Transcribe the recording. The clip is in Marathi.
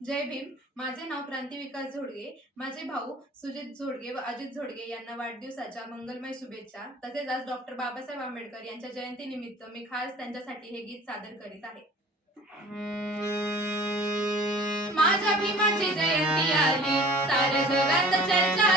जय भीम. माझे नाव क्रांती विकास झोडगे. माझे भाऊ सुजित झोडगे व अजित झोडगे यांना वाढदिवसाच्या मंगलमय शुभेच्छा. तसेच आज डॉक्टर बाबासाहेब आंबेडकर यांच्या जयंतीनिमित्त मी खास त्यांच्यासाठी हे गीत सादर करीत आहे. माझ्या भीमाची जयंती आली, साऱ्या जगात चर्चा